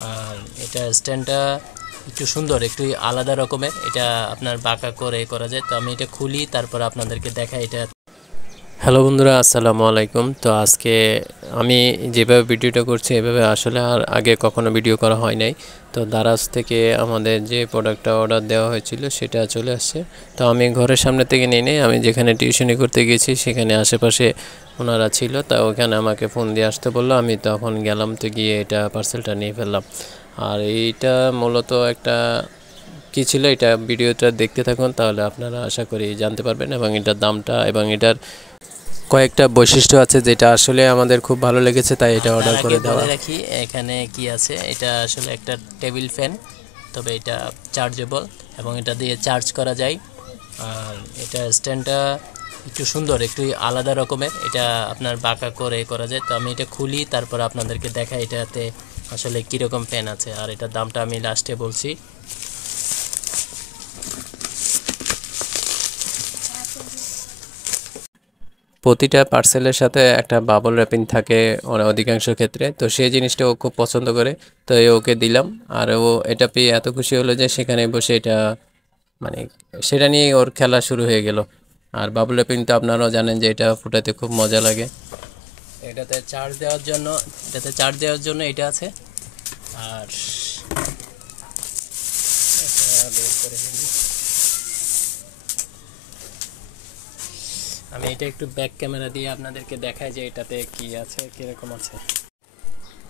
আর এটা স্ট্যান্ডটা একটু সুন্দর, একটু আলাদা রকমের। এটা আপনার বাঁকা করে করা যায়। তো আমি এটা খুলি, তারপর আপনাদেরকে দেখাই এটা। হ্যালো বন্ধুরা, আসসালামু আলাইকুম। তো আজকে আমি যেভাবে ভিডিওটা করছি এভাবে আসলে আর আগে কখনো ভিডিও করা হয় নাই। তো দারাজ থেকে আমাদের যে প্রোডাক্টটা অর্ডার দেওয়া হয়েছিল সেটা চলে আসছে। তো আমি ঘরের সামনে থেকে নিয়ে নেই, আমি যেখানে টিউশনি করতে গেছি সেখানে আশেপাশে ওনারা ছিল, তা ওখানে আমাকে ফোন দিয়ে আসতে বললো। আমি তখন গেলাম, তো গিয়ে এটা পার্সেলটা নিয়ে ফেললাম। আর এইটা মূলত একটা কী ছিল, এটা ভিডিওটা দেখতে থাকুন, তাহলে আপনারা আশা করি জানতে পারবেন। এবং এটার দামটা এবং এটার কয়েকটা বৈশিষ্ট্য আছে যেটা আসলে আমাদের খুব ভালো লেগেছে, তাই এটা অর্ডার করে দেওয়া। রাখি এখানে কি আছে, এটা আসলে একটা টেবিল ফ্যান, তবে এটা চার্জেবল এবং এটা দিয়ে চার্জ করা যায়। আর এটা স্ট্যান্ডটা একটু সুন্দর, একটু আলাদা রকমের। এটা আপনার বাঁকা করে করা যায়। তো আমি এটা খুলি, তারপর আপনাদেরকে দেখাই এটাতে আসলে কীরকম ফ্যান আছে। আর এটার দামটা আমি লাস্টে বলছি। প্রতিটা পার্সেলের সাথে একটা বাবল র্যাপিং থাকে অধিকাংশ ক্ষেত্রে, তো সেই জিনিসটা ও খুব পছন্দ করে, তো ওকে দিলাম। আর ও এটা পেয়ে এত খুশি হলো যে সেখানে বসে এটা মানে সেটা নিয়ে ওর খেলা শুরু হয়ে গেল। আর বাবল র্যাপিং তো আপনারাও জানেন যে এটা ফুটাতে খুব মজা লাগে। এটাতে চার্জ দেওয়ার জন্য এটা আছে। আর এটা বের করে ফেলি। আমি এটা একটু ব্যাক ক্যামেরা দিয়ে আপনাদেরকে দেখাই যে এটাতে কি আছে, কীরকম আছে।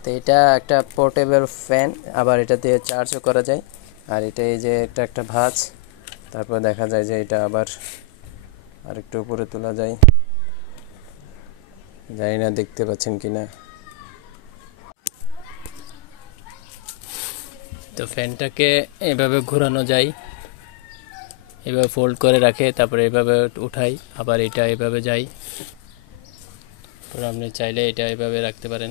তো এটা একটা পোর্টেবল ফ্যান, আবার এটা দিয়ে চার্জও করা যায়। আর এটা এই যে একটা ভাঁজ, তারপর দেখা যায় যে এটা আবার আরেকটু উপরে তোলা যায়। জানি না দেখতে পাচ্ছেন কিনা। তো ফ্যানটাকে এভাবে ঘোরানো যায়, এভাবে ফোল্ড করে রাখে, তারপরে এভাবে উঠাই, আবার এটা এভাবে যায়। আপনি চাইলে এটা এভাবে রাখতে পারেন।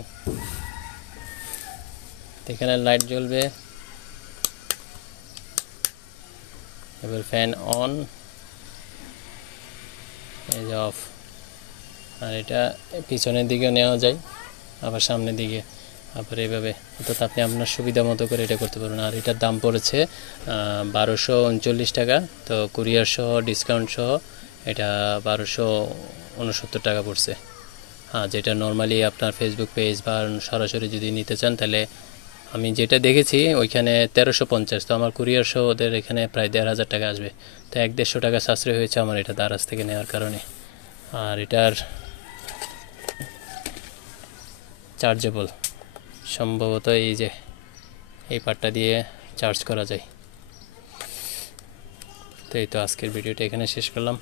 এখানে লাইট জ্বলবে, এবার ফ্যান অন, এই যে অফ। আর এটা পিছনের দিকেও নেওয়া যায়, আবার সামনের দিকে, আবার এইভাবে। অর্থাৎ আপনি আপনার সুবিধা মতো করে এটা করতে পারবেন। আর এটার দাম পড়েছে 1239 টাকা। তো কুরিয়ার সহ ডিসকাউন্ট সহ এটা 1269 টাকা পড়ছে। হ্যাঁ, যেটা নর্মালি আপনার ফেসবুক পেজ বা সরাসরি যদি নিতে চান, তাহলে আমি যেটা দেখেছি ওইখানে 1350। তো আমার কুরিয়ার সহ ওদের এখানে প্রায় 1500 টাকা আসবে। তো 150 টাকা সাশ্রয় হয়েছে আমার এটা দারাজ থেকে নেওয়ার কারণে। আর এটার চার্জেবল, সম্ভবত এই যে এই পার্টটা দিয়ে চার্জ করা যায়। তো এই তো আজকের ভিডিওটা এখানে শেষ করলাম।